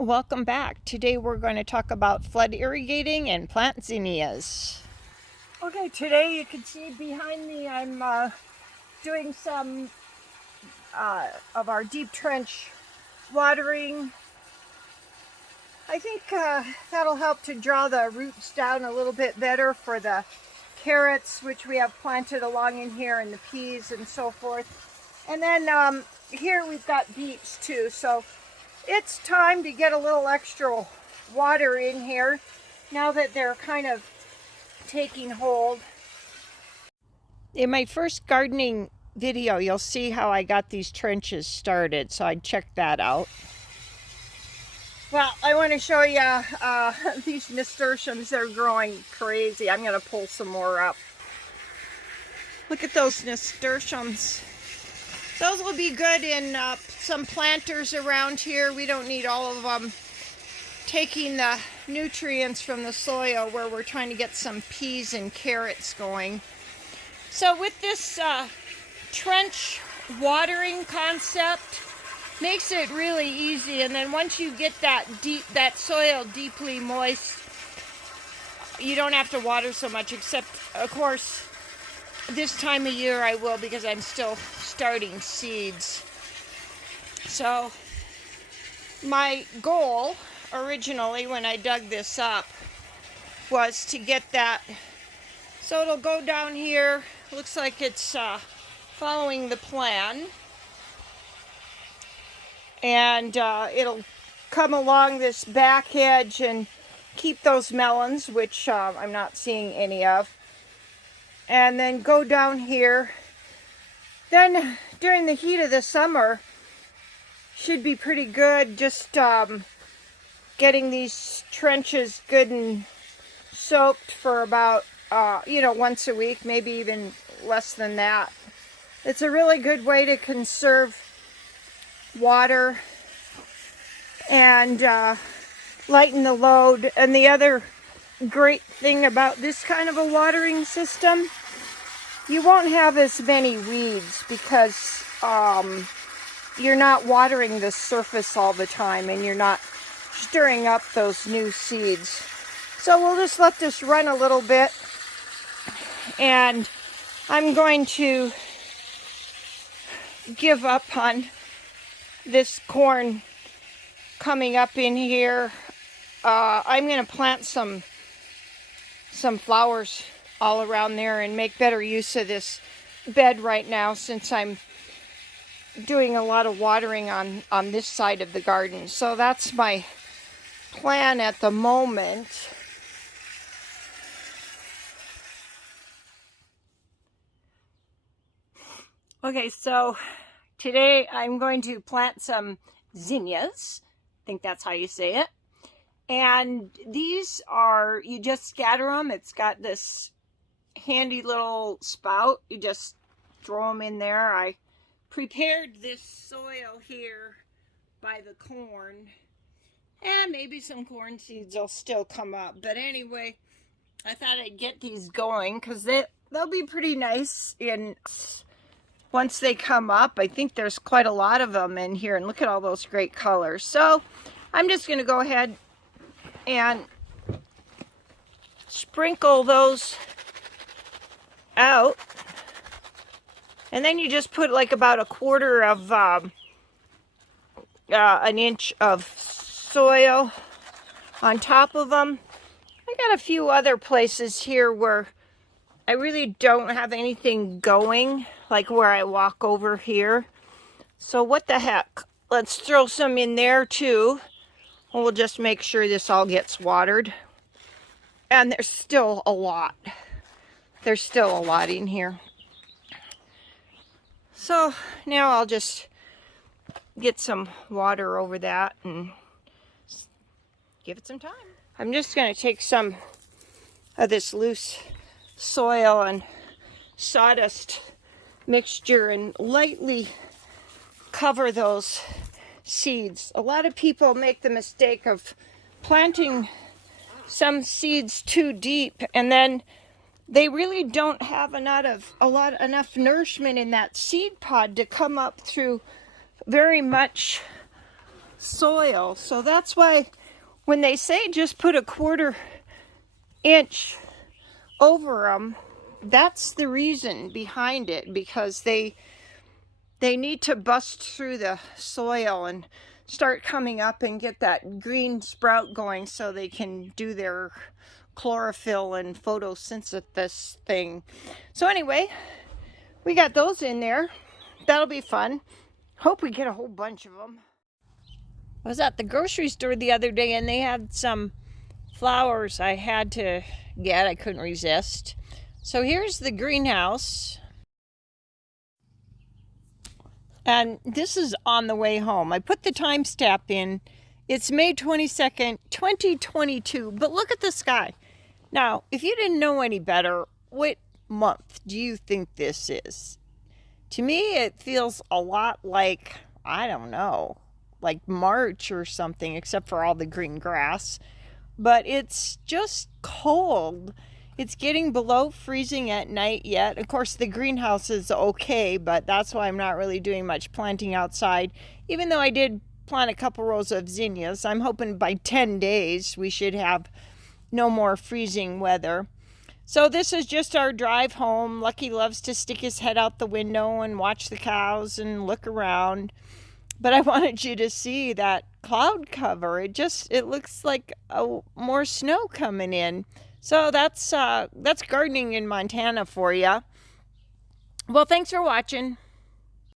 Welcome back. Today we're going to talk about flood irrigating and plant zinnias. Okay, today you can see behind me I'm doing some of our deep trench watering. I think that'll help to draw the roots down a little bit better for the carrots, which we have planted along in here, and the peas and so forth. And then here we've got beets too, so it's time to get a little extra water in here now that they're kind of taking hold. In my first gardening video, you'll see how I got these trenches started, so I'd check that out. Well, I want to show you these nasturtiums. They're growing crazy. I'm going to pull some more up. Look at those nasturtiums. Those will be good in some planters around here. We don't need all of them taking the nutrients from the soil where we're trying to get some peas and carrots going. So with this trench watering concept, makes it really easy. And then once you get that soil deeply moist, you don't have to water so much, except of course this time of year I will, because I'm still starting seeds. So my goal originally when I dug this up was to get that, so it'll go down here. Looks like it's following the plan, and it'll come along this back edge and keep those melons, which I'm not seeing any of, and then go down here. Then during the heat of the summer should be pretty good, just getting these trenches good and soaked for about once a week, maybe even less than that. It's a really good way to conserve water and lighten the load. And the other great thing about this kind of a watering system, you won't have as many weeds, because you're not watering the surface all the time and you're not stirring up those new seeds. So we'll just let this run a little bit, and I'm going to give up on this corn coming up in here. I'm going to plant some flowers all around there and make better use of this bed right now, since I'm doing a lot of watering on this side of the garden. So that's my plan at the moment. Okay, so today I'm going to plant some zinnias. I think that's how you say it. And these are, you just scatter them. It's got this handy little spout. You just throw them in there. I prepared this soil here by the corn. And maybe some corn seeds will still come up. But anyway, I thought I'd get these going, because they'll be pretty nice once they come up. I think there's quite a lot of them in here, and look at all those great colors. So I'm just going to go ahead and sprinkle those out. And then you just put like about a quarter of an inch of soil on top of them. I got a few other places here where I really don't have anything going, like where I walk over here. So what the heck, let's throw some in there too. We'll just make sure this all gets watered. And there's still a lot. There's still a lot in here. So now I'll just get some water over that and give it some time. I'm just going to take some of this loose soil and sawdust mixture and lightly cover those seeds. A lot of people make the mistake of planting some seeds too deep, and then they really don't have enough nourishment in that seed pod to come up through very much soil. So that's why when they say just put a 1/4 inch over them, that's the reason behind it, because they need to bust through the soil and start coming up and get that green sprout going so they can do their chlorophyll and photosynthesis thing. So anyway, we got those in there. That'll be fun. Hope we get a whole bunch of them. I was at the grocery store the other day and they had some flowers I had to get. I couldn't resist. So here's the greenhouse. And this is on the way home. I put the time stamp in. It's May 22nd, 2022. But look at the sky. Now, if you didn't know any better, what month do you think this is? To me, it feels a lot like, I don't know, like March or something, except for all the green grass. But it's just cold. It's getting below freezing at night yet. Of course, the greenhouse is okay, but that's why I'm not really doing much planting outside. Even though I did plant a couple rows of zinnias, I'm hoping by 10 days we should have no more freezing weather. So this is just our drive home. Lucky loves to stick his head out the window and watch the cows and look around. But I wanted you to see that cloud cover. It looks like more snow coming in. So that's gardening in Montana for you. Well, thanks for watching.